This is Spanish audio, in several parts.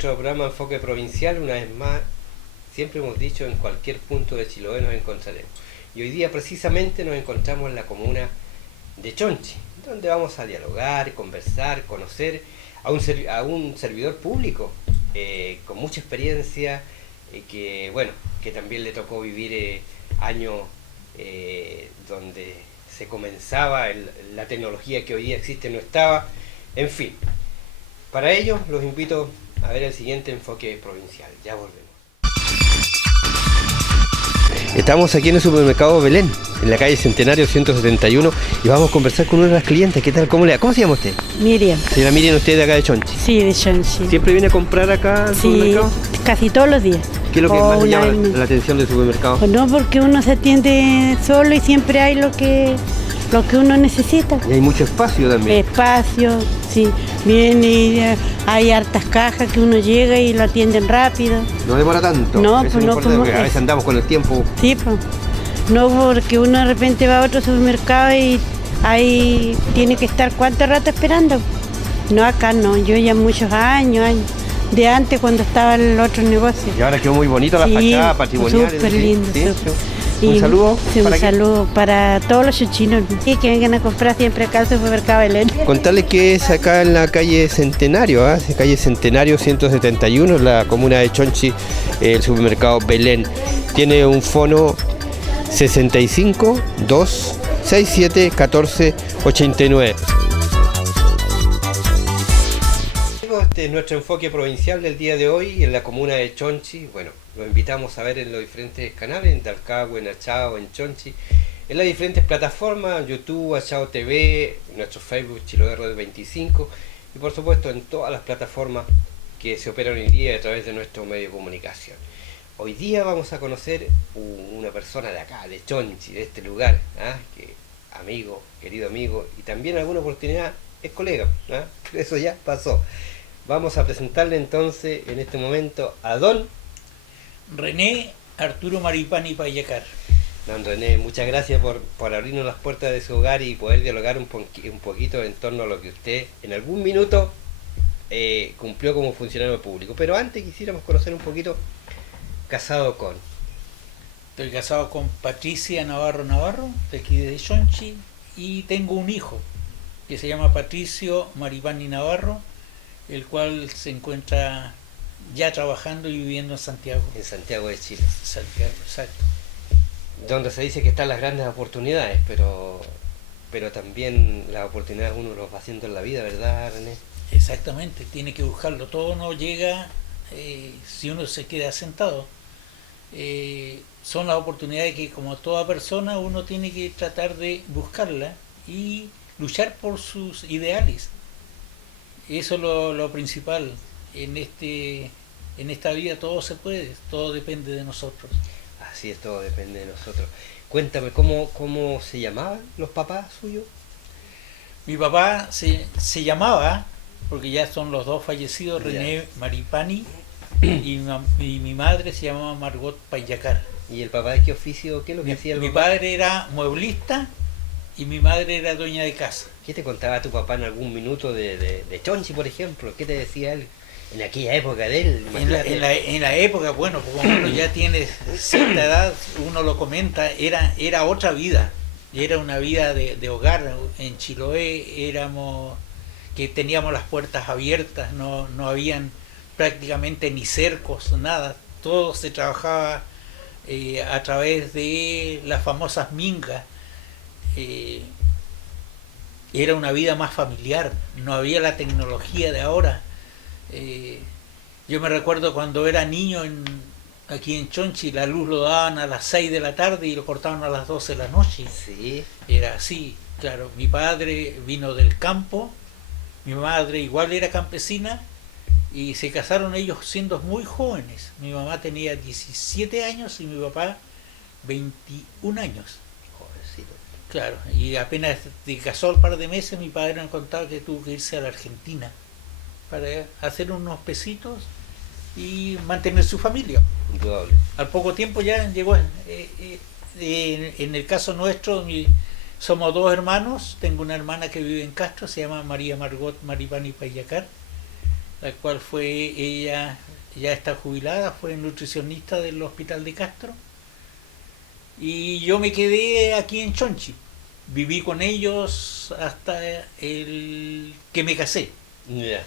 nuestro programa Enfoque Provincial. Una vez más, siempre hemos dicho, en cualquier punto de Chiloé nos encontraremos. Y hoy día precisamente nos encontramos en la comuna de Chonchi, donde vamos a dialogar, conversar, conocer a un servidor público con mucha experiencia, que también le tocó vivir años donde se comenzaba, la tecnología que hoy día existe no estaba, en fin. Para ello los invito a ver el siguiente enfoque provincial. Ya volvemos. Estamos aquí en el supermercado Belén, en la calle Centenario 171, y vamos a conversar con una de las clientes. ¿Qué tal? ¿Cómo se llama usted? Miriam. Señora Miriam, ¿usted de acá de Chonchi? Sí, de Chonchi. ¿Siempre viene a comprar acá al supermercado? Casi todos los días. ¿Qué es lo que más le llama la atención del supermercado? Pues no, porque uno se atiende solo y siempre hay lo que uno necesita. Y hay mucho espacio también. Espacio, sí. Viene, hay hartas cajas que uno llega y lo atienden rápido. No demora tanto. No, eso pues es no, importante, como porque a veces andamos con el tiempo. Sí, pues. No, porque uno de repente va a otro supermercado y ahí tiene que estar cuánto rato esperando. No, acá no, yo ya muchos años de antes cuando estaba el otro negocio. Y ahora quedó muy bonito la fachada patrimonial. Súper lindo. ¿Sí? ¿Sí? Un saludo. Sí, un saludo para todos los chuchinos y que vengan a comprar siempre acá al supermercado Belén. Contarles que es acá en la calle Centenario, calle Centenario 171, en la comuna de Chonchi, el supermercado Belén. Tiene un fono 65 267 14 89. Este es nuestro enfoque provincial del día de hoy en la comuna de Chonchi. Bueno, los invitamos a ver en los diferentes canales, en Talcahuano, en Achao, en Chonchi, en las diferentes plataformas, YouTube, Achao TV, nuestro Facebook Chiloé Red 25 y por supuesto en todas las plataformas que se operan hoy día a través de nuestro medio de comunicación. Hoy día vamos a conocer una persona de acá, de Chonchi, de este lugar, que amigo, querido amigo, y también en alguna oportunidad es colega, eso ya pasó. Vamos a presentarle entonces en este momento a don René Arturo Maripani Payacar. Don René, muchas gracias por abrirnos las puertas de su hogar y poder dialogar un poquito en torno a lo que usted en algún minuto cumplió como funcionario público. Pero antes quisiéramos conocer un poquito, casado con... Estoy casado con Patricia Navarro, de aquí de Chonchi, y tengo un hijo que se llama Patricio Maripani Navarro, el cual se encuentra ya trabajando y viviendo en Santiago. En Santiago de Chile. Santiago, exacto. Donde se dice que están las grandes oportunidades, pero también las oportunidades uno los va haciendo en la vida, ¿verdad, René? Exactamente, tiene que buscarlo. Todo no llega si uno se queda sentado. Son las oportunidades que, como toda persona, uno tiene que tratar de buscarla y luchar por sus ideales. Eso es lo principal. En esta vida todo se puede, todo depende de nosotros. Así es, todo depende de nosotros. Cuéntame, ¿cómo se llamaban los papás suyos? Mi papá se llamaba, porque ya son los dos fallecidos, René Maripani, y mi madre se llamaba Margot Payacar. ¿Y el papá de qué oficio? ¿Qué es lo que hacía el Mi papá? padre era mueblista y mi madre era dueña de casa. ¿Qué te contaba tu papá en algún minuto de Chonchi, por ejemplo? ¿Qué te decía él en aquella época de él? En la época, bueno, como uno ya tiene cierta edad, uno lo comenta, era otra vida. Era una vida de hogar. En Chiloé que teníamos las puertas abiertas, no habían prácticamente ni cercos, nada. Todo se trabajaba a través de las famosas mingas. Era una vida más familiar, no había la tecnología de ahora. Yo me recuerdo cuando era niño aquí en Chonchi, la luz lo daban a las 6 de la tarde y lo cortaban a las 12 de la noche. Sí. Era así, claro. Mi padre vino del campo, mi madre igual era campesina y se casaron ellos siendo muy jóvenes. Mi mamá tenía 17 años y mi papá 21 años. Jovencito. Claro, y apenas se casó un par de meses, mi padre me contaba que tuvo que irse a la Argentina para hacer unos pesitos y mantener su familia. Indudable. Al poco tiempo ya llegó, en el caso nuestro, somos dos hermanos. Tengo una hermana que vive en Castro, se llama María Margot Maripani Payacar, la cual fue, ella ya está jubilada, fue nutricionista del Hospital de Castro, y yo me quedé aquí en Chonchi. Viví con ellos hasta el que me casé. Ya.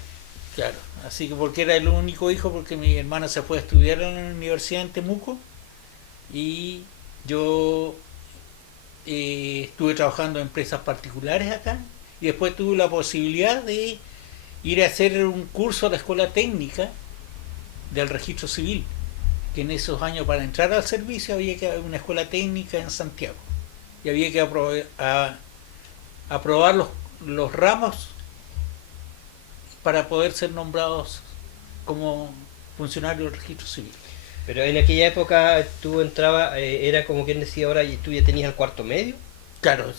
Claro, así que porque era el único hijo, porque mi hermana se fue a estudiar en la universidad en Temuco y yo estuve trabajando en empresas particulares acá y después tuve la posibilidad de ir a hacer un curso a la escuela técnica del registro civil, que en esos años para entrar al servicio había que haber una escuela técnica en Santiago y había que aprobar los ramos para poder ser nombrados como funcionario del registro civil. Pero en aquella época tú entrabas, era como quien decía ahora, y tú ya tenías el cuarto medio. Claro,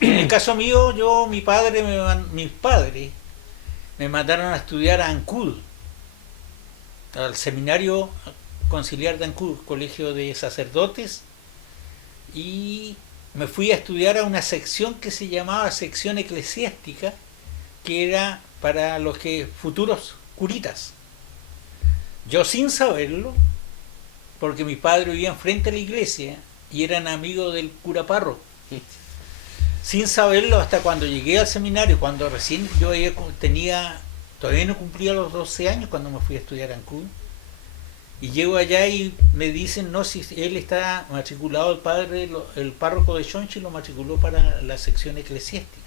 en el caso mío, mis padres me mandaron a estudiar a Ancud, al seminario conciliar de Ancud, colegio de sacerdotes, y me fui a estudiar a una sección que se llamaba sección eclesiástica, que era para los futuros curitas. Yo sin saberlo, porque mi padre vivía enfrente de la iglesia y eran amigos del cura párroco. Sin saberlo hasta cuando llegué al seminario, cuando recién yo todavía no cumplía los 12 años cuando me fui a estudiar a Ancud. Y llego allá y me dicen, no, si él está matriculado, el párroco de Chonchi lo matriculó para la sección eclesiástica.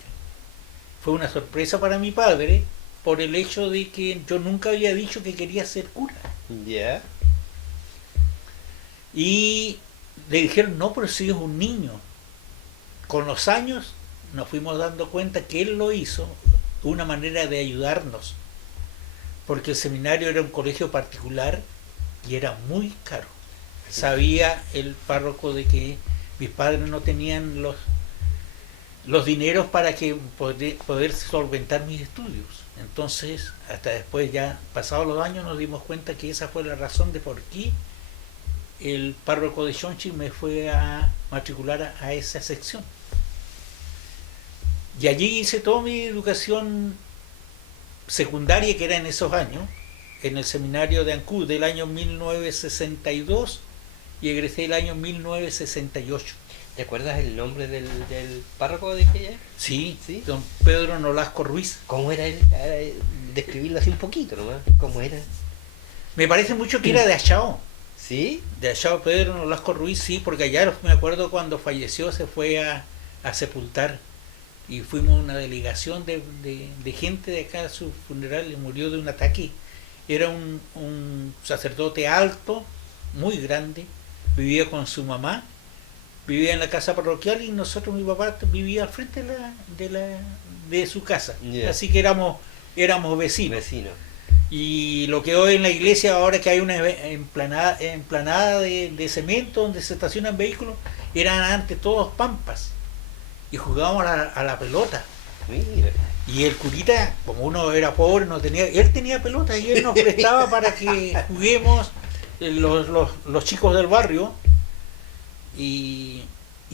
Fue una sorpresa para mi padre por el hecho de que yo nunca había dicho que quería ser cura. Ya. Y le dijeron, no, pero si es un niño. Con los años nos fuimos dando cuenta que él lo hizo una manera de ayudarnos, porque el seminario era un colegio particular y era muy caro. Sabía el párroco de que mis padres no tenían los dineros para que poder solventar mis estudios. Entonces, hasta después, ya pasados los años, nos dimos cuenta que esa fue la razón de por qué el párroco de Chonchi me fue a matricular a esa sección. Y allí hice toda mi educación secundaria, que era en esos años, en el seminario de Ancud del año 1962 y egresé el año 1968. ¿Te acuerdas el nombre del párroco de aquella? Sí, ¿Sí? don Pedro Nolasco Ruiz. ¿Cómo era él? Describirlo así un poquito nomás. ¿Cómo era? Me parece mucho que era de Achao. ¿Sí? De Achao, Pedro Nolasco Ruiz, sí, porque allá me acuerdo cuando falleció se fue a sepultar y fuimos una delegación de gente de acá a su funeral y murió de un ataque. Era un sacerdote alto, muy grande, vivía con su mamá, vivía en la casa parroquial y nosotros, mi papá vivía al frente de su casa. Yeah. Así que éramos vecinos. Y lo que hoy en la iglesia, ahora que hay una emplanada de cemento donde se estacionan vehículos, eran antes todos pampas y jugábamos a la pelota. Mira. Y el curita, como uno era pobre, él tenía pelota y él nos prestaba para que juguemos los chicos del barrio. Y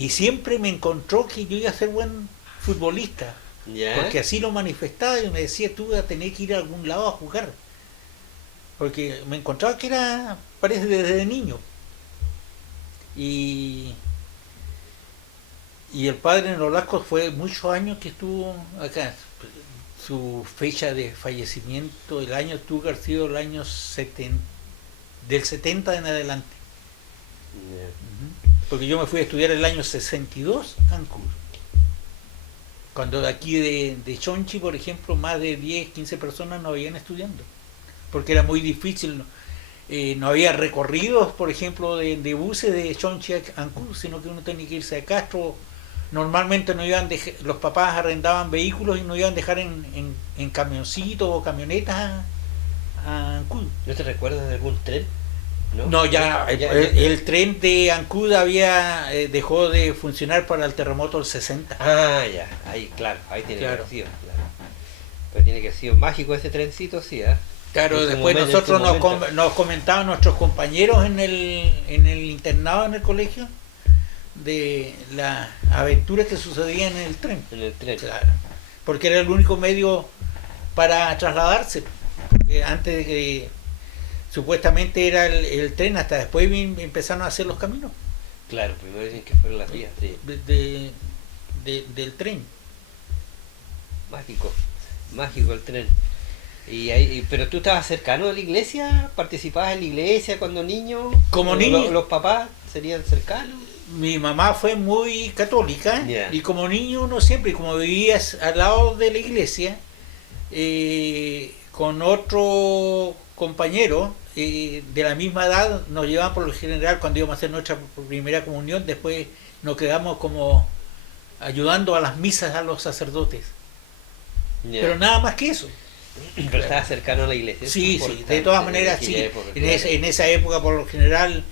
siempre me encontró que yo iba a ser buen futbolista. ¿Ya? Porque así lo manifestaba y me decía, tú vas a tener que ir a algún lado a jugar. Porque me encontraba que parece desde niño. Y el padre Nolasco fue muchos años que estuvo acá. Su fecha de fallecimiento, el año tuvo que haber sido el año 70, del 70 en adelante. Yeah. Porque yo me fui a estudiar el año 62 a Ancud. Cuando de aquí de Chonchi, por ejemplo, más de 10, 15 personas no habían estudiando. Porque era muy difícil. No había recorridos, por ejemplo, de buses de Chonchi a Ancud, sino que uno tenía que irse a Castro. Normalmente los papás arrendaban vehículos y nos iban a dejar en camioncitos o camionetas a Ancud. ¿No te recuerdas de algún tren? No, el tren de Ancud dejó de funcionar para el terremoto del 60. Ah, ya, ahí, claro, ahí tiene que haber sido, claro. Pero tiene que haber sido mágico ese trencito, sí, ¿eh? Claro, después nosotros nos comentaban nuestros compañeros en el internado en el colegio de las aventuras que sucedían en el tren. En el tren. Claro, porque era el único medio para trasladarse. Porque antes de que supuestamente era el tren, hasta después empezaron a hacer los caminos Claro, primero dicen que fueron las vías del tren. mágico, mágico el tren. Pero tú estabas cercano a la iglesia, participabas en la iglesia cuando niño. Como niño. Los papás serían cercanos. Mi mamá fue muy católica, Yeah. y como niño uno siempre, como vivías al lado de la iglesia, con otro compañero de la misma edad, nos llevaban por lo general cuando íbamos a hacer nuestra primera comunión, después nos quedamos como ayudando a las misas a los sacerdotes. Yeah. Pero nada más que eso. Pero estabas cercano a la iglesia. Sí, eso es sí, de importante todas en maneras sí. aquella época, En, claro. en esa época por lo general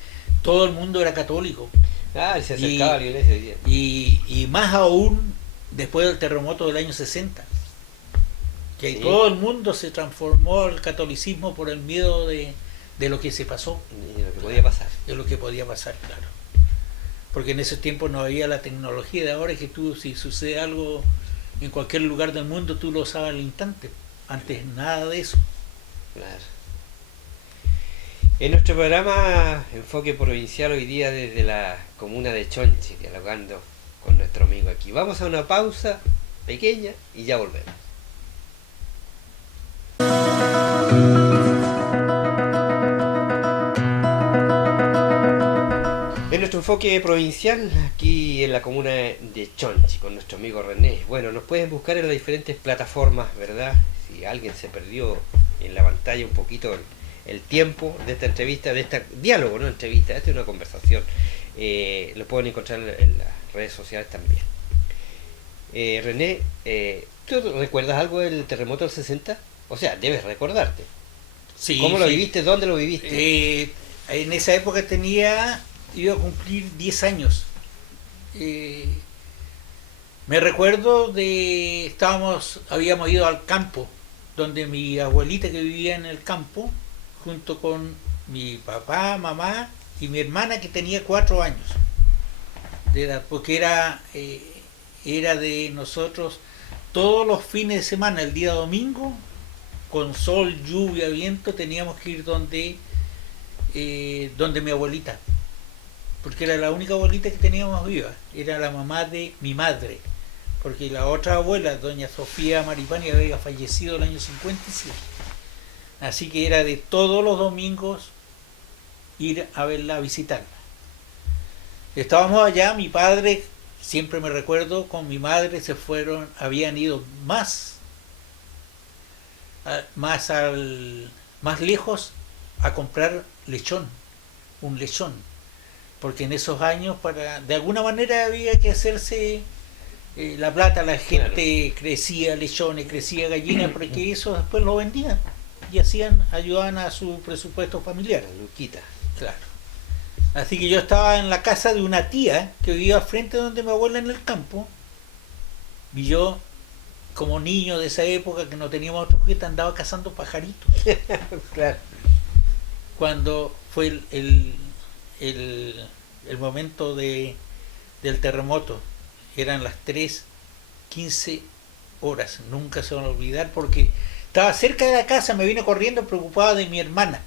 todo el mundo era católico. Ah, se acercaba a la iglesia hoy día. Y más aún después del terremoto del año 60, que Sí. todo el mundo se transformó al catolicismo por el miedo de lo que se pasó, Y lo que podía pasar. de lo que podía pasar, claro. Porque en ese tiempo no había la tecnología de ahora, que tú, si sucede algo en cualquier lugar del mundo, tú lo sabes al instante. Antes nada de eso. Claro. En nuestro programa Enfoque Provincial hoy día desde la comuna de Chonchi, dialogando con nuestro amigo aquí. Vamos a una pausa pequeña y ya volvemos. En nuestro enfoque provincial, aquí en la comuna de Chonchi, con nuestro amigo René. Bueno, nos pueden buscar en las diferentes plataformas, ¿verdad? Si alguien se perdió en la pantalla un poquito el tiempo de esta entrevista, de este diálogo, no entrevista, esta es una conversación. Lo pueden encontrar en las redes sociales también. René, ¿tú recuerdas algo del terremoto del 60? O sea, debes recordarte. Sí, ¿Cómo lo sí. viviste? ¿Dónde lo viviste? En esa época iba a cumplir 10 años. Me recuerdo habíamos ido al campo, donde mi abuelita, que vivía en el campo, junto con mi papá, mamá y mi hermana, que tenía 4 años de edad, porque era de nosotros todos los fines de semana, el día domingo, con sol, lluvia, viento, teníamos que ir donde mi abuelita, porque era la única abuelita que teníamos viva, era la mamá de mi madre, porque la otra abuela, doña Sofía Maripani, había fallecido el año 57. Así que era de todos los domingos ir a verla, a visitarla. Estábamos allá, mi padre, siempre me recuerdo, con mi madre habían ido más lejos a comprar un lechón, porque en esos años de alguna manera había que hacerse la plata, la gente crecía lechones, crecía gallinas, porque eso después lo vendían y ayudaban a su presupuesto familiar. La Luquita. Claro. Así que yo estaba en la casa de una tía que vivía al frente de donde mi abuela, en el campo, y yo, como niño de esa época que no teníamos otro juguete, andaba cazando pajaritos. Claro. Cuando fue el momento del terremoto, eran las 3:15, nunca se van a olvidar, porque estaba cerca de la casa, me vine corriendo preocupada de mi hermana,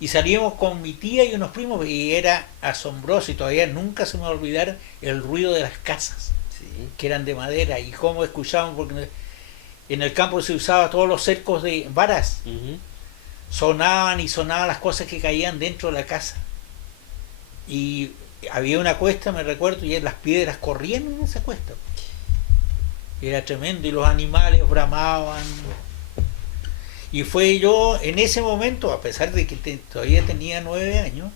y salíamos con mi tía y unos primos, y era asombroso, y todavía nunca se me va a olvidar el ruido de las casas, Sí. que eran de madera, y cómo escuchaban, porque en el campo se usaba todos los cercos de varas, Ujú. sonaban las cosas que caían dentro de la casa, y había una cuesta, me recuerdo, y las piedras corrían en esa cuesta, era tremendo, y los animales bramaban. Y fue yo en ese momento, a pesar de que todavía tenía 9 años,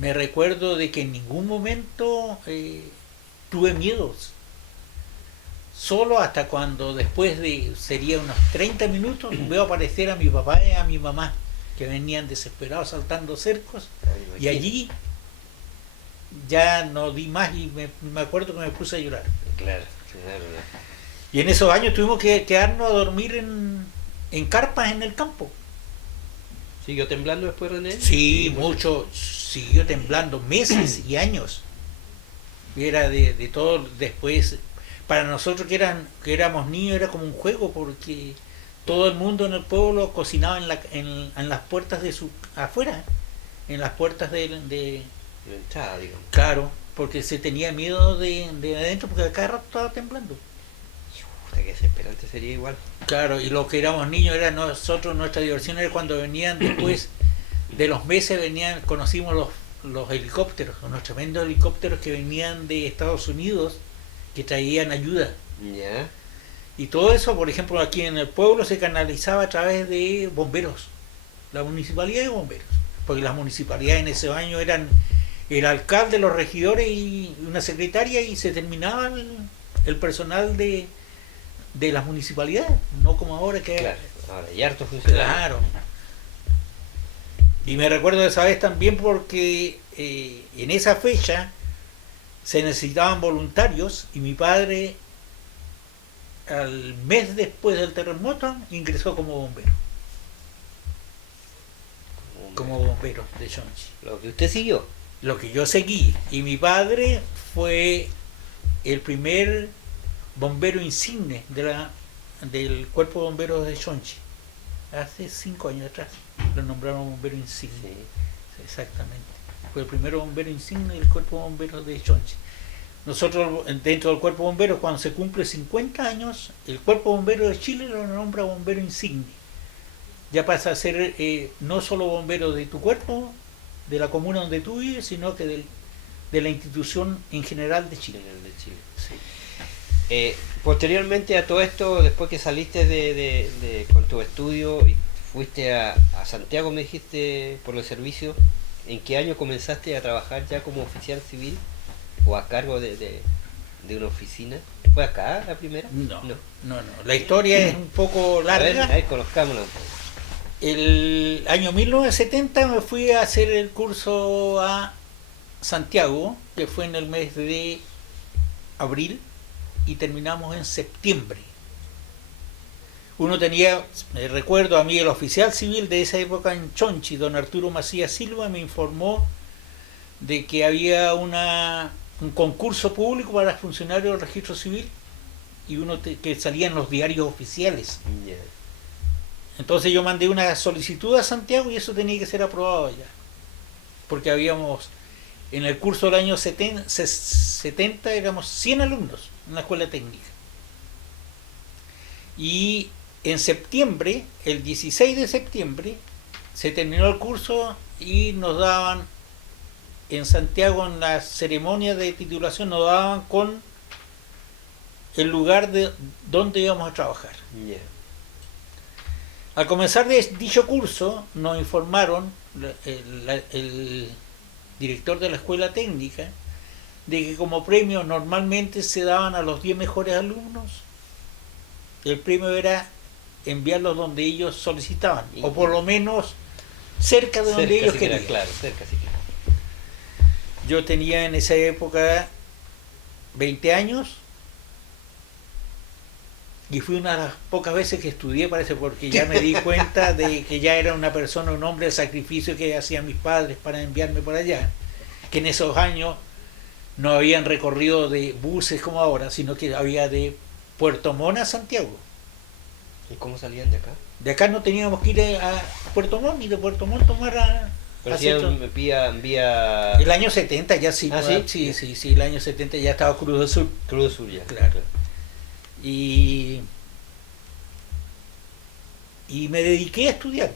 me recuerdo de que en ningún momento tuve miedos. Solo hasta cuando después sería unos 30 minutos, veo aparecer a mi papá y a mi mamá, que venían desesperados saltando cercos, y allí ya no di más, y me acuerdo que me puse a llorar. Claro, claro. Y en esos años tuvimos que quedarnos a dormir en carpas en el campo. ¿Siguió temblando después, René? Sí, mucho, siguió temblando meses y años. Era de todo después, para nosotros que éramos niños era como un juego, porque todo el mundo en el pueblo cocinaba en las puertas de su afuera, en las puertas de La entrada, digamos. claro, porque se tenía miedo de adentro, porque cada rato estaba temblando. Puta, qué desesperante sería igual. Claro, y los que éramos niños era nosotros, nuestra diversión era cuando venían después de los meses, conocimos los helicópteros, unos tremendos helicópteros que venían de Estados Unidos, que traían ayuda. Ya. Y todo eso, por ejemplo, aquí en el pueblo se canalizaba a través de bomberos, la municipalidad de bomberos, porque las municipalidades en ese año eran el alcalde, los regidores y una secretaria, y se terminaba el personal de las municipalidades, no como ahora que... Claro, ahora hay harto funcionarios. Claro. Y me recuerdo de esa vez también porque en esa fecha se necesitaban voluntarios y mi padre al mes después del terremoto ingresó como bombero de Chonchi. Lo que usted siguió. Lo que yo seguí, y mi padre fue el primer bombero insigne del cuerpo de bomberos de Chonchi. Hace 5 años atrás lo nombraron bombero insigne. Sí. Exactamente. Fue el primer bombero insigne del cuerpo de bomberos de Chonchi. Nosotros, dentro del cuerpo de bomberos, cuando se cumple 50 años, el cuerpo de bomberos de Chile lo nombra bombero insigne. Ya pasa a ser no solo bombero de tu cuerpo, de la comuna donde tú vives, sino que de la institución en general de Chile. General de Chile. Sí. Posteriormente a todo esto, después que saliste con tu estudio y fuiste a Santiago, me dijiste, por el servicio, ¿en qué año comenzaste a trabajar ya como oficial civil o a cargo de una oficina? ¿Fue acá la primera? No. La historia es un poco larga. A ver, conozcámosla un poco. El año 1970 me fui a hacer el curso a Santiago, que fue en el mes de abril, y terminamos en septiembre. Uno tenía, recuerdo a mí, el oficial civil de esa época en Chonchi, don Arturo Macías Silva, me informó de que había un concurso público para funcionarios del registro civil y que salía en los diarios oficiales. Yeah. Entonces yo mandé una solicitud a Santiago y eso tenía que ser aprobado allá. Porque habíamos, en el curso del año 70 éramos 100 alumnos en la escuela técnica. Y en septiembre, el 16 de septiembre, se terminó el curso y nos daban, en Santiago, en la ceremonia de titulación, nos daban con el lugar de donde íbamos a trabajar. Yeah. Al comenzar dicho curso, nos informaron, el director de la escuela técnica, de que como premio normalmente se daban a los 10 mejores alumnos. El premio era enviarlos donde ellos solicitaban, o por lo menos cerca de donde ellos querían. Claro, cerca sí que. Yo tenía en esa época 20 años y fui una de las pocas veces que estudié, parece, porque ya me di cuenta de que ya era una persona, un hombre de sacrificio que hacían mis padres para enviarme por allá, que en esos años no habían recorrido de buses como ahora, sino que había de Puerto Montt a Santiago. ¿Y cómo salían de acá? De acá no teníamos que ir a Puerto Montt, ni de Puerto Montt tomar a vía... El año 70 ya sí. ¿Ah, sí? Sí, el año 70 ya estaba Cruz del Sur. Cruz del Sur ya. Claro. Y me dediqué a estudiar.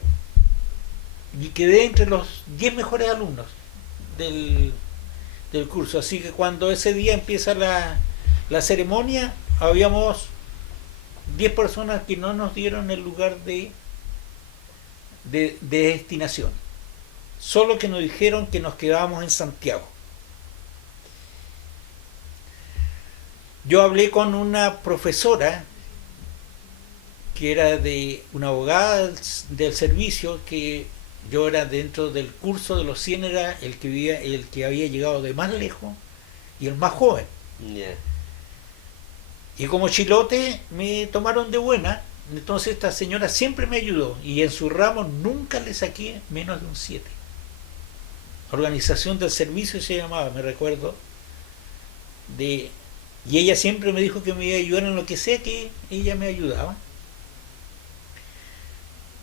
Y quedé entre los 10 mejores alumnos del curso. Así que cuando ese día empieza la ceremonia, habíamos 10 personas que no nos dieron el lugar de destinación. Solo que nos dijeron que nos quedábamos en Santiago. Yo hablé con una profesora que era de una abogada del servicio, que yo era dentro del curso de los 100, era el que había llegado de más lejos y el más joven. Yeah. Y como chilote me tomaron de buena, entonces esta señora siempre me ayudó y en su ramo nunca le saqué menos de un 7. Organización del servicio se llamaba, me recuerdo, de Y ella siempre me dijo que me iba a ayudar en lo que sea que ella me ayudaba.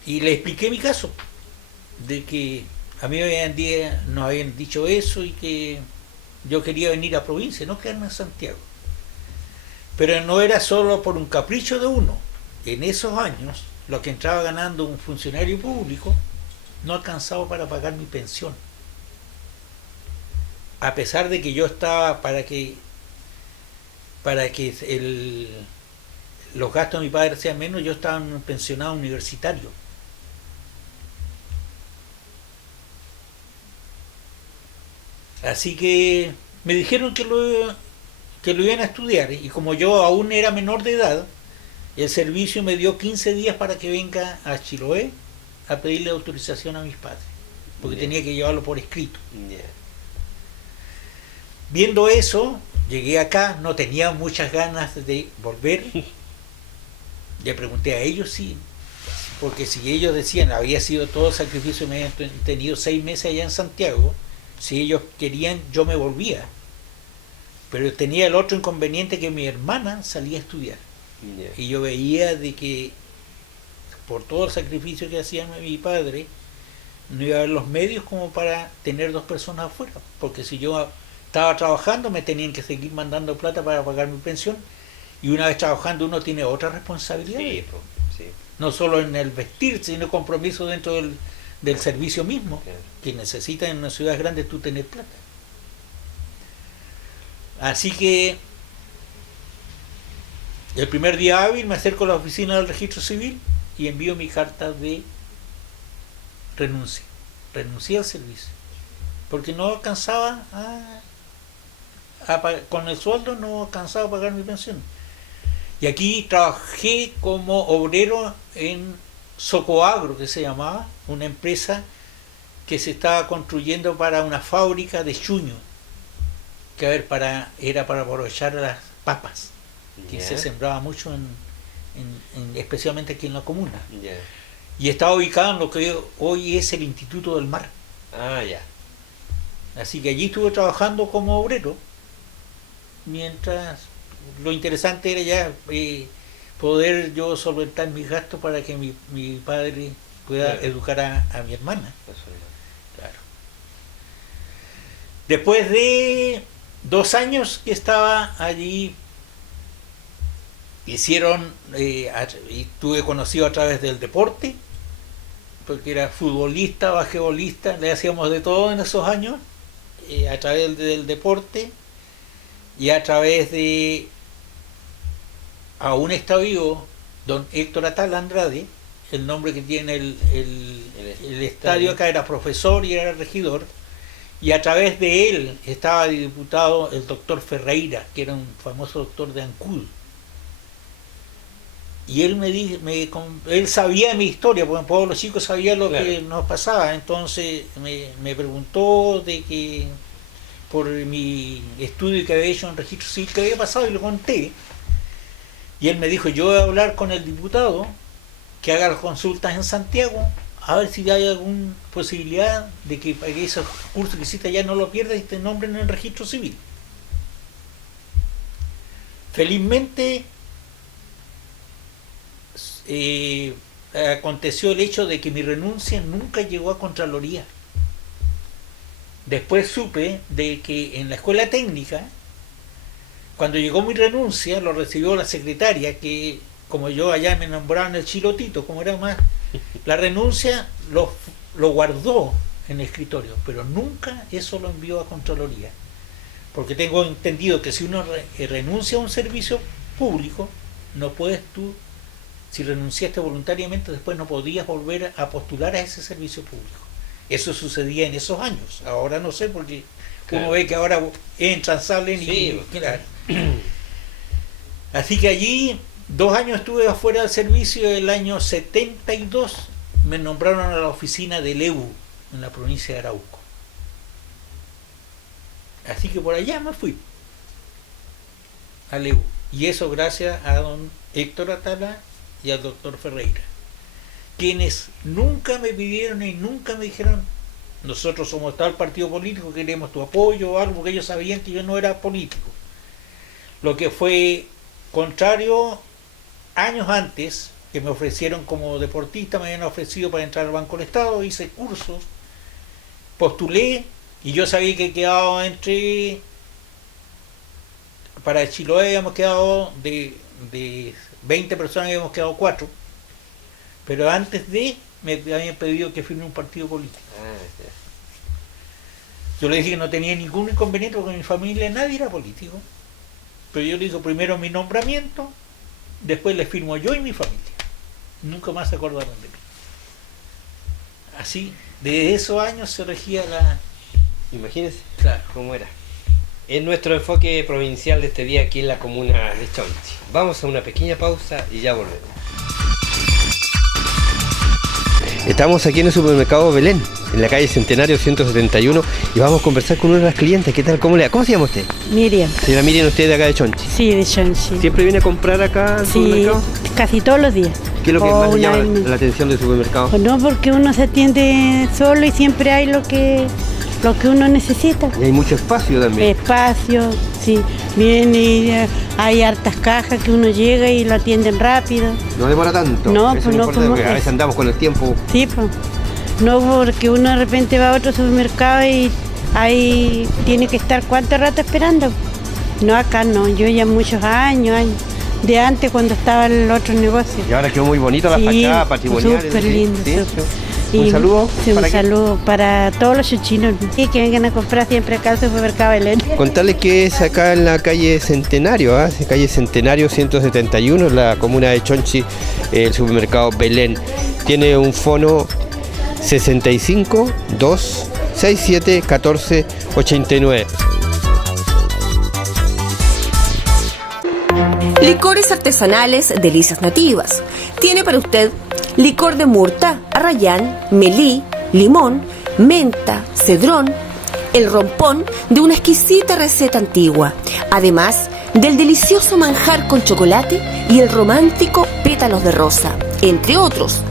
Y le expliqué mi caso, de que a mí nos habían dicho eso y que yo quería venir a provincia, no quedarme en Santiago. Pero no era solo por un capricho de uno. En esos años, lo que entraba ganando un funcionario público no alcanzaba para pagar mi pensión. A pesar de que yo estaba para que los gastos de mi padre sean menos, yo estaba en un pensionado universitario. Así que me dijeron que lo iban a estudiar, y como yo aún era menor de edad, el servicio me dio 15 días para que venga a Chiloé a pedirle autorización a mis padres, porque tenía que llevarlo por escrito. Viendo eso, llegué acá, no tenía muchas ganas de volver. Le pregunté a ellos sí, porque si ellos decían, había sido todo sacrificio, me habían tenido 6 meses allá en Santiago, si ellos querían, yo me volvía. Pero tenía el otro inconveniente, que mi hermana salía a estudiar. Y yo veía de que por todo el sacrificio que hacía mi padre, no iba a haber los medios como para tener 2 personas afuera, porque si yo estaba trabajando me tenían que seguir mandando plata para pagar mi pensión, y una vez trabajando uno tiene otras responsabilidades, Sí. no solo en el vestir, sino compromiso dentro del servicio mismo, que necesita en una ciudad grande tú tener plata. Así que el primer día hábil me acerco a la oficina del registro civil y envío mi carta de renuncia. Renuncié al servicio, porque no alcanzaba con el sueldo no alcanzaba a pagar mi pensión. Y aquí trabajé como obrero en Socoagro, que se llamaba, una empresa que se estaba construyendo para una fábrica de chuño, que era para aprovechar las papas, que se sembraba mucho especialmente aquí en la comuna. Y estaba ubicado en lo que hoy es el Instituto del Mar. Así que allí estuve trabajando como obrero, mientras lo interesante era ya poder yo solventar mis gastos para que mi padre pueda educar a mi hermana. Claro. Después de 2 años que estaba allí, y tuve conocido a través del deporte, porque era futbolista, basquetbolista, le hacíamos de todo en esos años, a través del deporte, y a través de, aún está vivo, don Héctor Atala Andrade, el nombre que tiene el estadio acá, era profesor y era regidor, y a través de él estaba diputado el doctor Ferreira, que era un famoso doctor de Ancud. Y él él sabía mi historia, porque todos los chicos sabían lo que nos pasaba, entonces me preguntó de que por mi estudio que había hecho en registro civil que había pasado, y lo conté. Y él me dijo, yo voy a hablar con el diputado que haga las consultas en Santiago, a ver si hay alguna posibilidad de que esos cursos que hiciste allá no lo pierdas y te nombren en el registro civil. Felizmente aconteció el hecho de que mi renuncia nunca llegó a Contraloría. Después supe de que en la escuela técnica, cuando llegó mi renuncia, lo recibió la secretaria, que como yo allá me nombraban el chilotito, como era más, la renuncia lo guardó en el escritorio, pero nunca eso lo envió a Contraloría, porque tengo entendido que si uno renuncia a un servicio público, no puedes tú, si renunciaste voluntariamente, después no podías volver a postular a ese servicio público. Eso sucedía en esos años, ahora no sé, porque uno ve que ahora entran, salen y claro. Así que allí 2 años estuve afuera del servicio. El año 72 me nombraron a la oficina del EBU en la provincia de Arauco. Así que por allá me fui al EBU, y eso gracias a don Héctor Atala y al doctor Ferreira, quienes nunca me pidieron y nunca me dijeron, nosotros somos tal partido político, queremos tu apoyo o algo, porque ellos sabían que yo no era político. Lo que fue contrario años antes, que me ofrecieron como deportista, me habían ofrecido para entrar al Banco del Estado, hice cursos, postulé y yo sabía que quedaba para Chiloé habíamos quedado de 20 personas, habíamos quedado 4, pero antes me habían pedido que firme un partido político. Yo le dije que no tenía ningún inconveniente porque en mi familia nadie era político, pero yo le dije primero mi nombramiento, después le firmo yo y mi familia. Nunca más se acordaron de mí. Así, desde esos años se regía la... Imagínense, claro, cómo era. Es nuestro enfoque provincial de este día aquí en la comuna de Chonchi. Vamos a una pequeña pausa y ya volvemos. Estamos aquí en el supermercado Belén, en la calle Centenario 171, y vamos a conversar con una de las clientes. ¿Qué tal? ¿Cómo le va? ¿Cómo se llama usted? Miriam. Señora Miriam, usted de acá de Chonchi. Sí, de Chonchi. ¿Siempre viene a comprar acá al Sí, supermercado? casi todos los días. ¿Qué es lo que O más le una llama vez la atención del supermercado? Pues no, porque uno se atiende solo y siempre hay lo que uno necesita. Y hay mucho espacio también. Espacio, sí. Viene y hay hartas cajas que uno llega y lo atienden rápido. No demora tanto. No, Eso pues es no, importante, como porque a es. veces andamos con el tiempo. Sí, pues. No, porque uno de repente va a otro supermercado y ahí tiene que estar cuánto rato esperando. No, acá no. Yo ya muchos años. De antes cuando estaba el otro negocio. Y ahora quedó muy bonito la Sí, fachada patrimonial. súper ¿sí? lindo, ¿Sí? súper. Un Y- saludo. Sí, un ¿para qué? saludo para todos los chuchinos y que vengan a comprar siempre acá al supermercado Belén. Contarles que es acá en la calle Centenario, calle Centenario 171, en la comuna de Chonchi, el supermercado Belén. Tiene un fono 65 2 67 14 89. Licores artesanales Delicias Nativas. Tiene para usted licor de murta, arrayán, melí, limón, menta, cedrón, el rompón de una exquisita receta antigua, además del delicioso manjar con chocolate y el romántico pétalos de rosa, entre otros.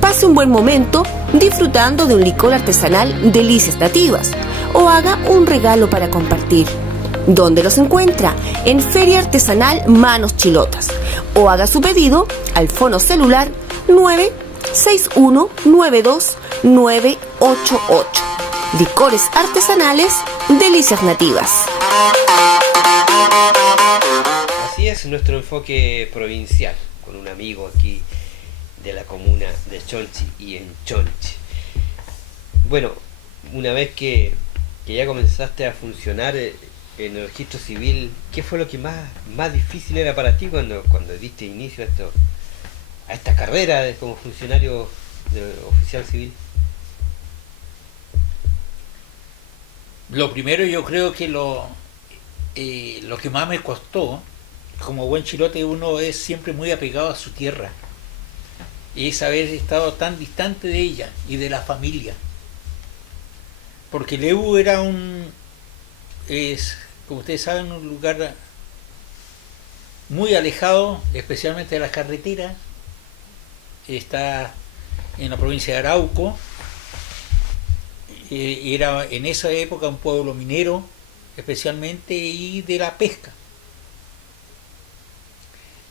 Pase un buen momento disfrutando de un licor artesanal Delicias Nativas o haga un regalo para compartir. ¿Dónde los encuentra? En Feria Artesanal Manos Chilotas. O haga su pedido al fono celular 96192 988. Licores artesanales Delicias Nativas. Así es nuestro enfoque provincial, con un amigo aquí de la comuna de Chonchi y en Chonchi. Bueno, una vez que ya comenzaste a funcionar en el registro civil, ¿qué fue lo que más difícil era para ti cuando diste inicio a esta carrera como funcionario oficial civil? lo primero yo creo que lo que más me costó, como buen chilote, uno es siempre muy apegado a su tierra, y es haber estado tan distante de ella y de la familia, porque Lebu era como ustedes saben, un lugar muy alejado, especialmente de las carreteras. Está en la provincia de Arauco. Era en esa época un pueblo minero, especialmente, y de la pesca.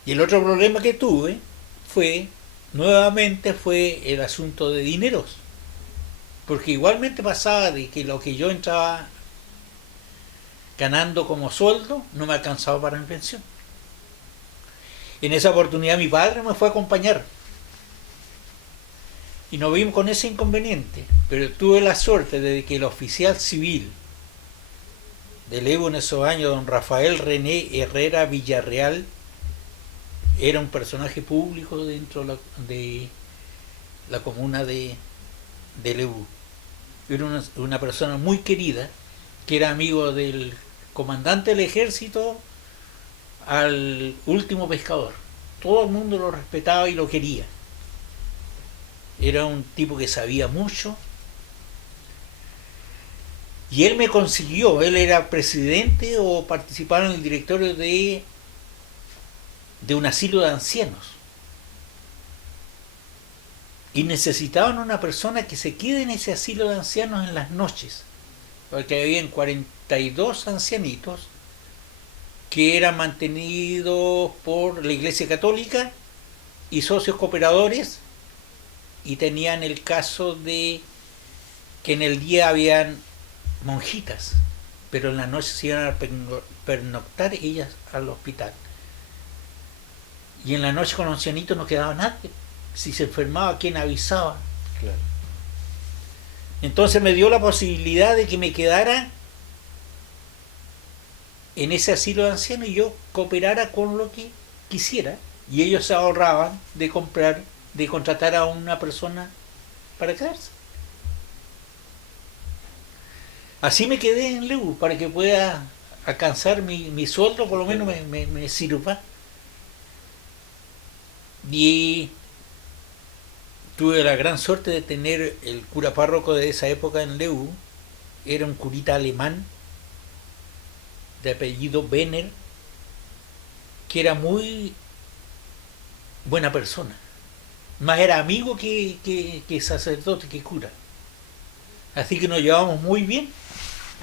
Y el otro problema que tuve nuevamente fue el asunto de dineros, porque igualmente pasaba de que lo que yo entraba ganando como sueldo no me alcanzaba para mi pensión. En esa oportunidad mi padre me fue a acompañar y nos vimos con ese inconveniente, pero tuve la suerte de que el oficial civil de Lebu en esos años, don Rafael René Herrera Villarreal, era un personaje público dentro de la comuna de Lebu. Era una persona muy querida, que era amigo del comandante del ejército al último pescador. Todo el mundo lo respetaba y lo quería. Era un tipo que sabía mucho, y él me consiguió, él era presidente o participaba en el directorio de un asilo de ancianos, y necesitaban una persona que se quede en ese asilo de ancianos en las noches, porque habían 42 ancianitos que eran mantenidos por la Iglesia Católica y socios cooperadores, y tenían el caso de que en el día habían monjitas, pero en la noche se iban a pernoctar ellas al hospital. Y en la noche con los ancianitos no quedaba nadie. Si se enfermaba, ¿quién avisaba? Claro. Entonces me dio la posibilidad de que me quedara en ese asilo de ancianos y yo cooperara con lo que quisiera. Y ellos se ahorraban de contratar a una persona para quedarse. Así me quedé en Leu para que pueda alcanzar mi sueldo, por lo menos me sirva. Y tuve la gran suerte de tener el cura párroco de esa época en Leu, era un curita alemán de apellido Benner, que era muy buena persona, más era amigo que sacerdote, que cura. Así que nos llevamos muy bien,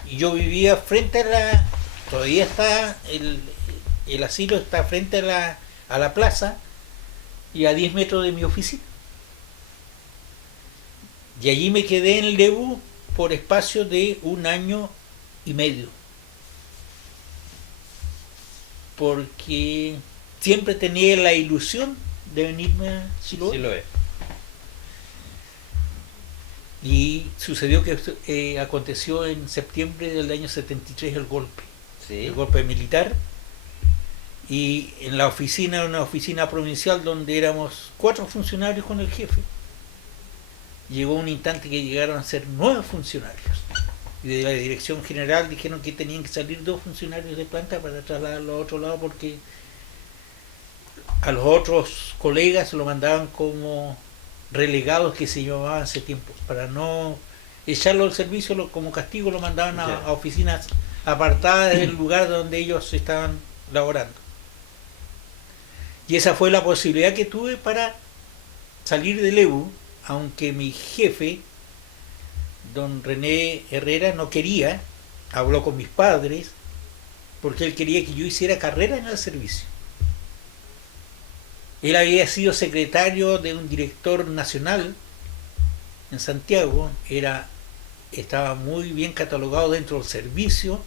y yo vivía frente todavía está el asilo está frente a la plaza y a 10 metros de mi oficina. Y allí me quedé en Leu por espacio de 1 año y medio. Porque siempre tenía la ilusión de venirme a Chiloé. Sí lo es. Y sucedió que aconteció en septiembre del año 73 el golpe. Sí. El golpe militar. Y en la oficina, una oficina provincial donde éramos 4 funcionarios con el jefe, llegó un instante que llegaron a ser 9 funcionarios. Y de la dirección general dijeron que tenían que salir 2 funcionarios de planta para trasladarlo a otro lado, porque a los otros colegas lo mandaban como relegados, que se llamaban hace tiempo. Para no echarlo del servicio, como castigo lo mandaban a oficinas apartadas del lugar donde ellos estaban laborando. Y esa fue la posibilidad que tuve para salir de Leu, aunque mi jefe, don René Herrera, no quería. Habló con mis padres porque él quería que yo hiciera carrera en el servicio. Él había sido secretario de un director nacional en Santiago, estaba muy bien catalogado dentro del servicio,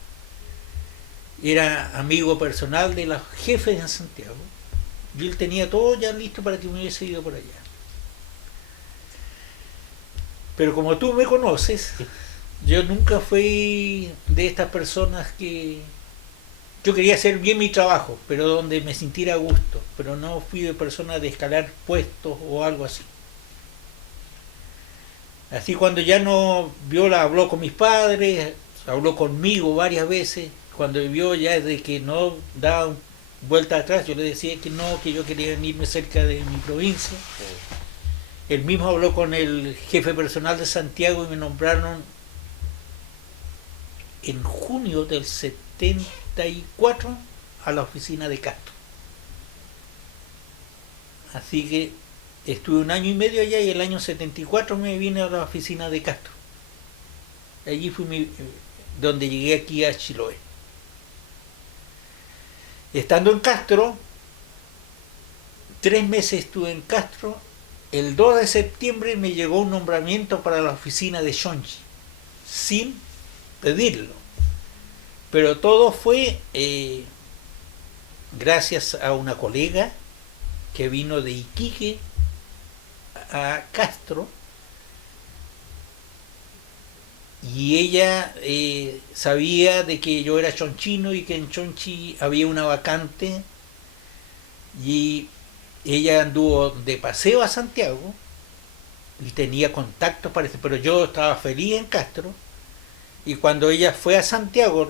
era amigo personal de los jefes en Santiago, y él tenía todo ya listo para que me hubiese ido por allá. Pero como tú me conoces, yo nunca fui de estas personas que... Yo quería hacer bien mi trabajo, pero donde me sintiera a gusto, pero no fui de persona de escalar puestos o algo así. Así cuando ya no vio, habló con mis padres, habló conmigo varias veces, cuando vio ya de que no daba vuelta atrás, yo le decía que no, que yo quería venirme cerca de mi provincia. Él mismo habló con el jefe personal de Santiago y me nombraron en junio del 74 a la oficina de Castro. Así que estuve 1 año y medio allá, y el año 74 me vine a la oficina de Castro. Allí fui donde llegué aquí a Chiloé. Estando en Castro, 3 meses estuve en Castro. El 2 de septiembre me llegó un nombramiento para la oficina de Chonchi, sin pedirlo. Pero todo fue gracias a una colega que vino de Iquique a Castro, y ella sabía de que yo era chonchino y que en Chonchi había una vacante, y ella anduvo de paseo a Santiago y tenía contactos, parece, pero yo estaba feliz en Castro. Y cuando ella fue a Santiago,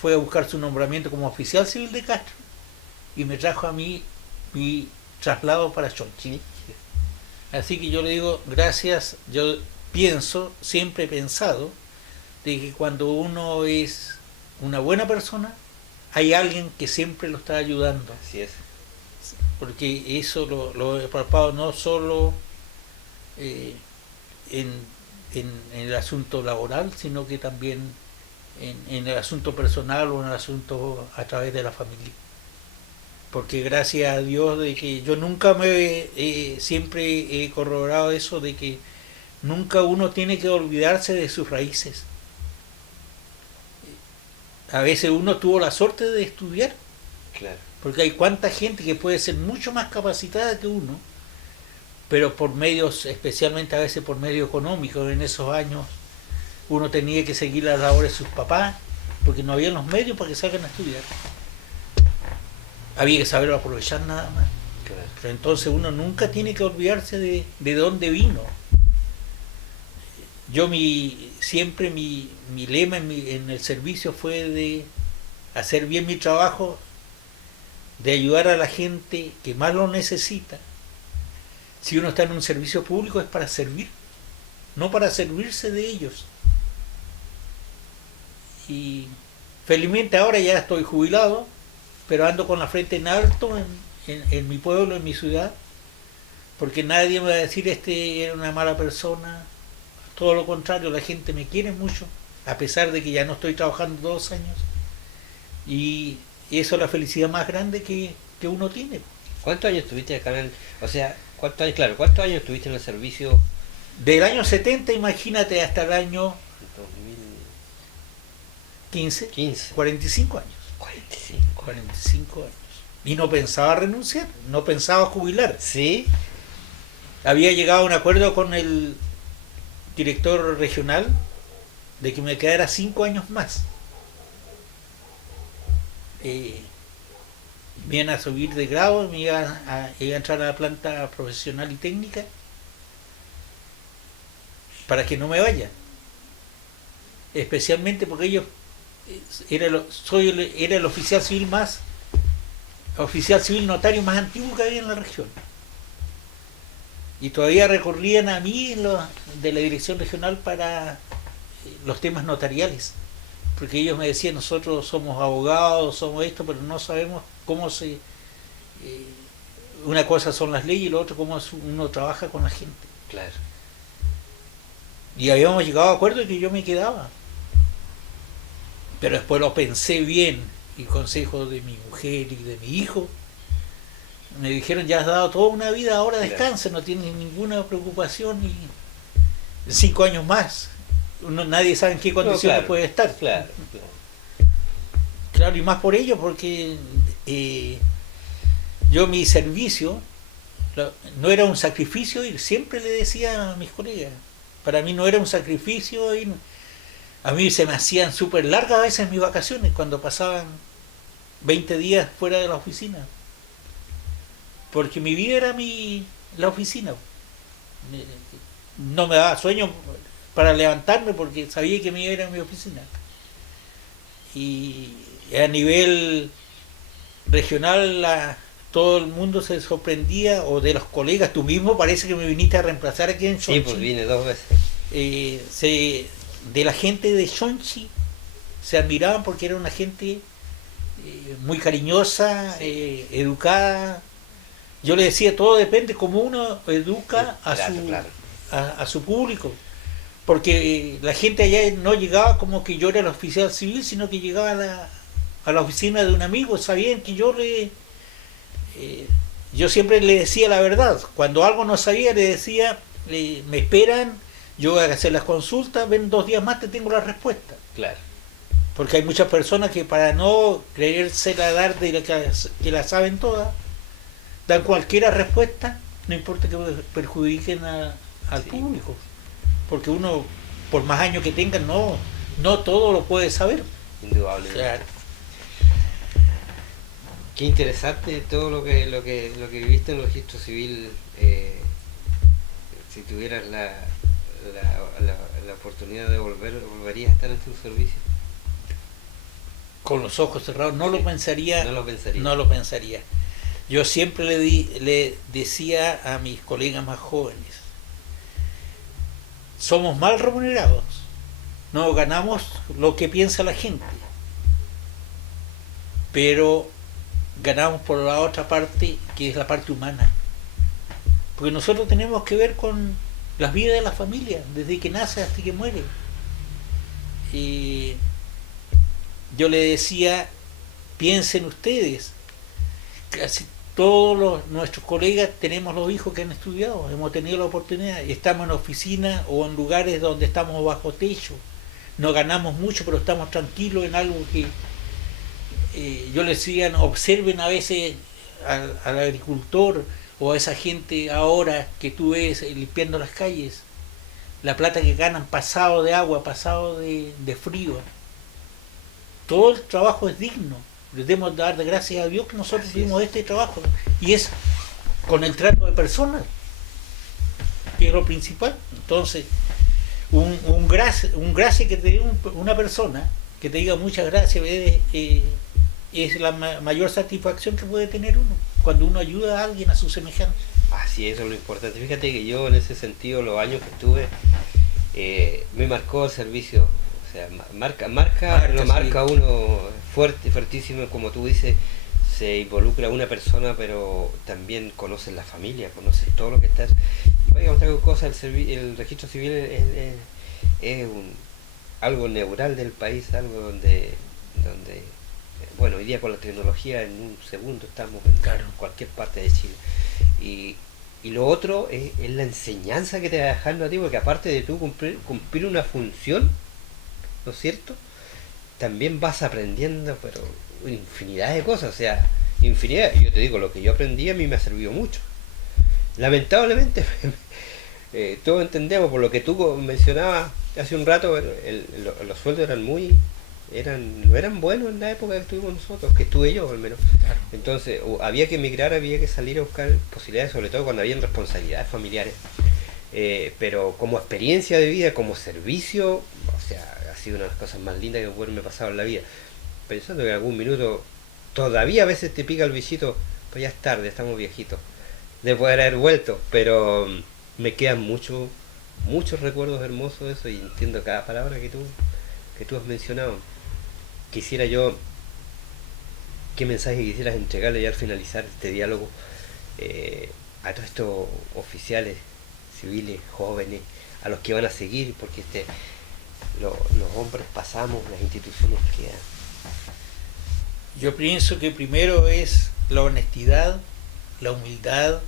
fue a buscar su nombramiento como oficial civil de Castro, y me trajo a mí mi traslado para Chonchi. Así que yo le digo gracias. Yo siempre he pensado de que cuando uno es una buena persona, hay alguien que siempre lo está ayudando. Así es. Porque eso lo he palpado no solo en el asunto laboral, sino que también en el asunto personal o en el asunto a través de la familia. Porque gracias a Dios de que yo nunca siempre he corroborado eso de que nunca uno tiene que olvidarse de sus raíces. A veces uno tuvo la suerte de estudiar, Claro. porque hay cuánta gente que puede ser mucho más capacitada que uno, pero por medios, especialmente a veces por medios económicos, en esos años uno tenía que seguir las labores de sus papás, porque no había los medios para que salgan a estudiar. Había que saberlo aprovechar nada más. Claro. Pero entonces uno nunca tiene que olvidarse de dónde vino. Yo siempre mi lema en el servicio fue de hacer bien mi trabajo, de ayudar a la gente que más lo necesita. Si uno está en un servicio público es para servir, no para servirse de ellos. Y felizmente ahora ya estoy jubilado, pero ando con la frente en alto en mi pueblo, en mi ciudad, porque nadie me va a decir este era una mala persona. Todo lo contrario, la gente me quiere mucho, a pesar de que ya no estoy trabajando 2 años. Y eso es la felicidad más grande que uno tiene. ¿Cuántos años estuviste acá o sea, cuántos años estuviste en el servicio? Del año 70, imagínate, hasta el año 15, 2015. 45 años. 45 años. Y no pensaba renunciar, no pensaba jubilar. ¿Sí? Había llegado a un acuerdo con el director regional de que me quedara 5 años más. Me iban a subir de grado, me iba a entrar a la planta profesional y técnica para que no me vaya. Especialmente porque ellos era el oficial civil notario más antiguo que había en la región. Y todavía recurrían a mí de la dirección regional para los temas notariales, porque ellos me decían, nosotros somos abogados, somos esto, pero no sabemos cómo una cosa son las leyes y lo otro cómo uno trabaja con la gente. Claro. Y habíamos llegado a acuerdo de que yo me quedaba, pero después lo pensé bien, y consejo de mi mujer y de mi hijo me dijeron, ya has dado toda una vida, ahora descansa, no tienes ninguna preocupación, y 5 años más nadie sabe en qué condiciones puede estar. Claro. Claro, y más por ello, porque yo mi servicio no era un sacrificio ir, siempre le decía a mis colegas, para mí no era un sacrificio ir. A mí se me hacían súper largas a veces mis vacaciones, cuando pasaban 20 días fuera de la oficina, porque mi vida era la oficina. No me daba sueño para levantarme porque sabía que mi vida era mi oficina. Y a nivel regional todo el mundo se sorprendía, o de los colegas, tú mismo parece que me viniste a reemplazar aquí en Chonchi. Sí, pues vine 2 veces. De la gente de Chonchi se admiraban porque era una gente muy cariñosa, educada. Yo le decía, todo depende cómo uno educa a su público, porque la gente allá no llegaba como que yo era el oficial civil, sino que llegaba a la oficina de un amigo. Sabían que yo siempre le decía la verdad. Cuando algo no sabía le decía, me esperan, yo voy a hacer las consultas, ven 2 días más, te tengo la respuesta. Claro. Porque hay muchas personas que, para no creerse la dar de que la saben todas, dan cualquier respuesta, no importa que perjudiquen al público, porque uno, por más años que tenga, no todo lo puede saber. Indudablemente. Claro. Qué interesante todo lo que viviste en el registro civil. Si tuvieras la oportunidad de volverías a estar en tu servicio. Con los ojos cerrados, no lo pensaría. No lo pensaría. Yo siempre le decía a mis colegas más jóvenes, somos mal remunerados, no ganamos lo que piensa la gente, pero ganamos por la otra parte, que es la parte humana, porque nosotros tenemos que ver con las vidas de la familia, desde que nace hasta que muere. yo le decía, piensen ustedes, casi todos nuestros colegas tenemos los hijos que han estudiado, hemos tenido la oportunidad, estamos en oficinas o en lugares donde estamos bajo techo, no ganamos mucho, pero estamos tranquilos en algo que yo les decía, observen a veces al agricultor o a esa gente ahora que tú ves limpiando las calles, la plata que ganan pasado de agua, pasado de frío. Todo el trabajo es digno. Le debemos dar de gracias a Dios que nosotros tuvimos este trabajo. Y es con el trato de personas, que es lo principal. Entonces, un gracias que te dé una persona, que te diga muchas gracias, es la mayor satisfacción que puede tener uno, cuando uno ayuda a alguien, a su semejante. Así es, eso es lo importante. Fíjate que yo en ese sentido, los años que estuve, me marcó el servicio. O sea, lo marca sí. uno fuerte, fuertísimo, como tú dices, se involucra una persona, pero también conoce la familia, conoce todo lo que está. Y vaya a contar cosas, el registro civil es algo neural del país, algo donde bueno, hoy día con la tecnología en un segundo estamos en cualquier parte de Chile. Y lo otro es la enseñanza que te va dejando a ti, porque aparte de tú cumplir una función, ¿no es cierto? También vas aprendiendo, pero infinidad de cosas, o sea, infinidad. Yo te digo, lo que yo aprendí a mí me ha servido mucho. Lamentablemente, todos entendemos, por lo que tú mencionabas hace un rato, los sueldos eran no eran buenos en la época que estuvimos nosotros, que estuve yo al menos. Claro. Entonces había que emigrar, había que salir a buscar posibilidades, sobre todo cuando habían responsabilidades familiares. Pero como experiencia de vida, como servicio, o sea, ha sido una de las cosas más lindas que me pasado en la vida. Pensando que en algún minuto todavía a veces te pica el bichito, pues ya es tarde, estamos viejitos, de poder haber vuelto, pero me quedan muchos recuerdos hermosos de eso, y entiendo cada palabra que tú has mencionado. Quisiera yo, ¿qué mensaje quisieras entregarle ya al finalizar este diálogo a todos estos oficiales civiles, jóvenes, a los que van a seguir? Porque los hombres pasamos, las instituciones quedan. Yo pienso que primero es la honestidad, la humildad,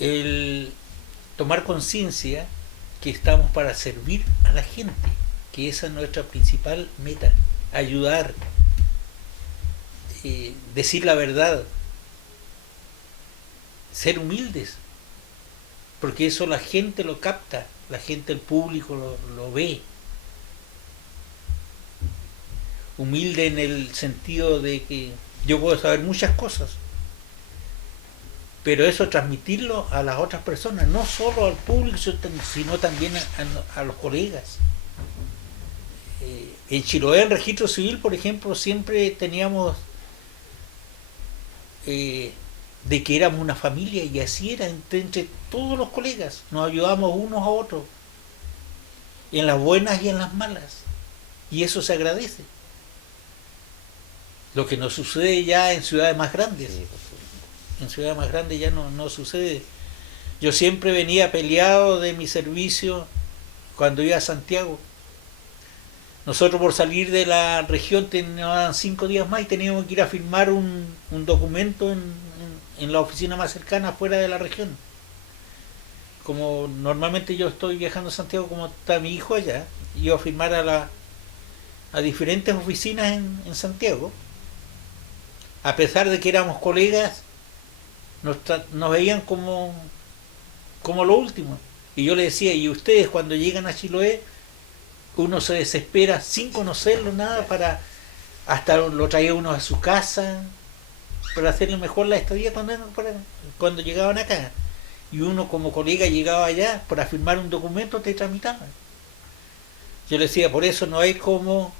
el tomar conciencia que estamos para servir a la gente, que esa es nuestra principal meta, ayudar, decir la verdad, ser humildes, porque eso la gente lo capta, la gente, el público lo ve. Humilde en el sentido de que yo puedo saber muchas cosas, pero eso transmitirlo a las otras personas, no solo al público, sino también a los colegas. En Chiloé, en registro civil, por ejemplo, siempre teníamos de que éramos una familia, y así era entre todos los colegas, nos ayudábamos unos a otros, en las buenas y en las malas, y eso se agradece. Lo que nos sucede ya en ciudades más grandes, en ciudades más grandes ya no sucede. Yo siempre venía peleado de mi servicio cuando iba a Santiago. Nosotros, por salir de la región, teníamos 5 días más y teníamos que ir a firmar un documento en la oficina más cercana fuera de la región. Como normalmente yo estoy viajando a Santiago, como está mi hijo allá, iba a firmar a diferentes oficinas en Santiago. A pesar de que éramos colegas, nos veían como lo último. Y yo le decía, y ustedes cuando llegan a Chiloé, uno se desespera sin conocerlo nada, hasta lo traía uno a su casa para hacerle mejor la estadía cuando llegaban acá. Y uno como colega llegaba allá para firmar un documento, te tramitaban. Yo le decía, por eso no hay como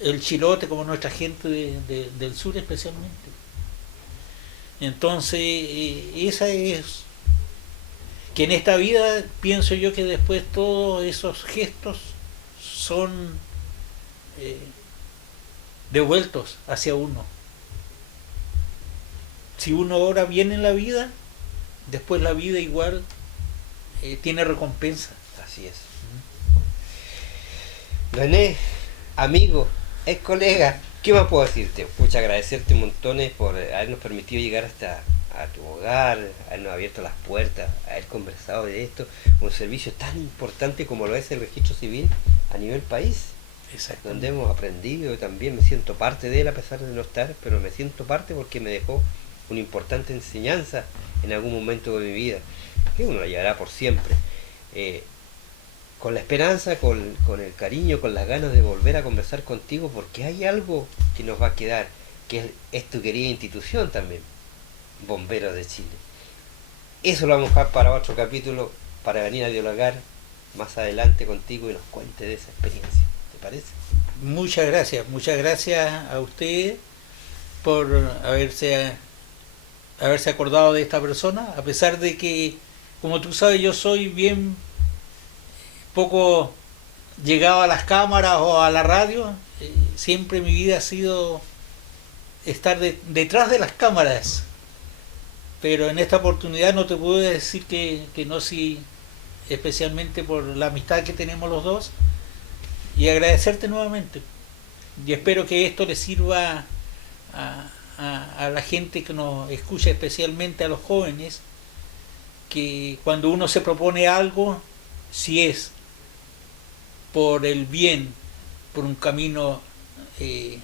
el chilote, como nuestra gente del sur especialmente. Entonces, esa es que en esta vida pienso yo que después todos esos gestos son devueltos hacia uno. Si uno ora bien en la vida, después la vida igual tiene recompensa. Así es. René, amigo, es colega. ¿Qué más puedo decirte? Pucha, agradecerte montones por habernos permitido llegar hasta a tu hogar, habernos abierto las puertas, haber conversado de esto, un servicio tan importante como lo es el registro civil a nivel país, Exacto. donde hemos aprendido. También me siento parte de él a pesar de no estar, pero me siento parte porque me dejó una importante enseñanza en algún momento de mi vida, que uno la llevará por siempre. Con la esperanza, con el cariño, con las ganas de volver a conversar contigo, porque hay algo que nos va a quedar, que es tu querida institución también, Bomberos de Chile. Eso lo vamos a dejar para otro capítulo, para venir a dialogar más adelante contigo y nos cuente de esa experiencia. ¿Te parece? Muchas gracias a usted por haberse acordado de esta persona, a pesar de que, como tú sabes, yo soy bien poco llegado a las cámaras o a la radio. Siempre mi vida ha sido estar detrás de las cámaras, pero en esta oportunidad no te puedo decir que no, sí, especialmente por la amistad que tenemos los dos, y agradecerte nuevamente, y espero que esto le sirva a la gente que nos escucha, especialmente a los jóvenes, que cuando uno se propone algo, si es por el bien, por un camino de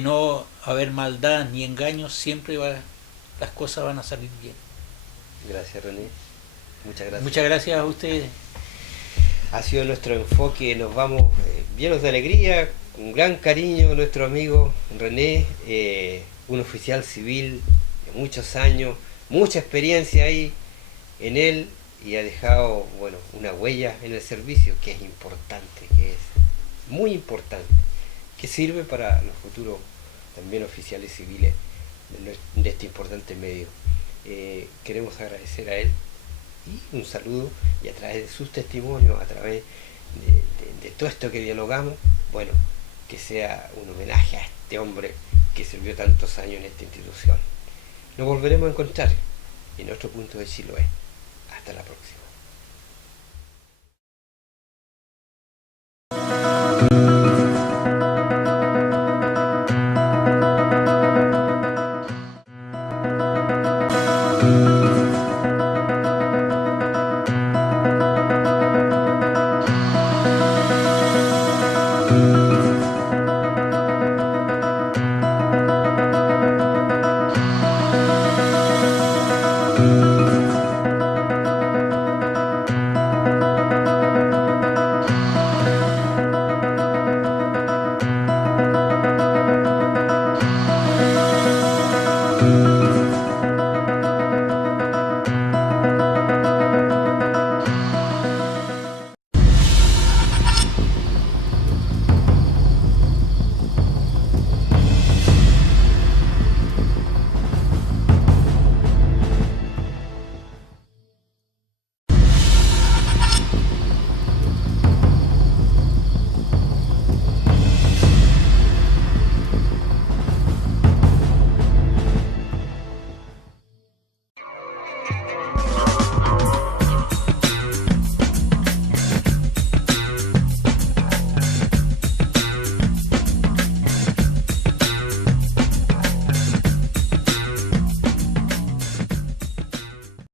no haber maldad ni engaños, siempre las cosas van a salir bien. Gracias, René. Muchas gracias. Muchas gracias a ustedes. Ha sido nuestro enfoque, nos vamos llenos de alegría, con gran cariño, nuestro amigo René, un oficial civil de muchos años, mucha experiencia ahí en él, y ha dejado, bueno, una huella en el servicio que es importante, que es muy importante, que sirve para los futuros también oficiales civiles de este importante medio. Queremos agradecer a él y un saludo, y a través de sus testimonios, a través de todo esto que dialogamos, bueno, que sea un homenaje a este hombre que sirvió tantos años en esta institución. Nos volveremos a encontrar en otro punto de Chiloé. Hasta la próxima.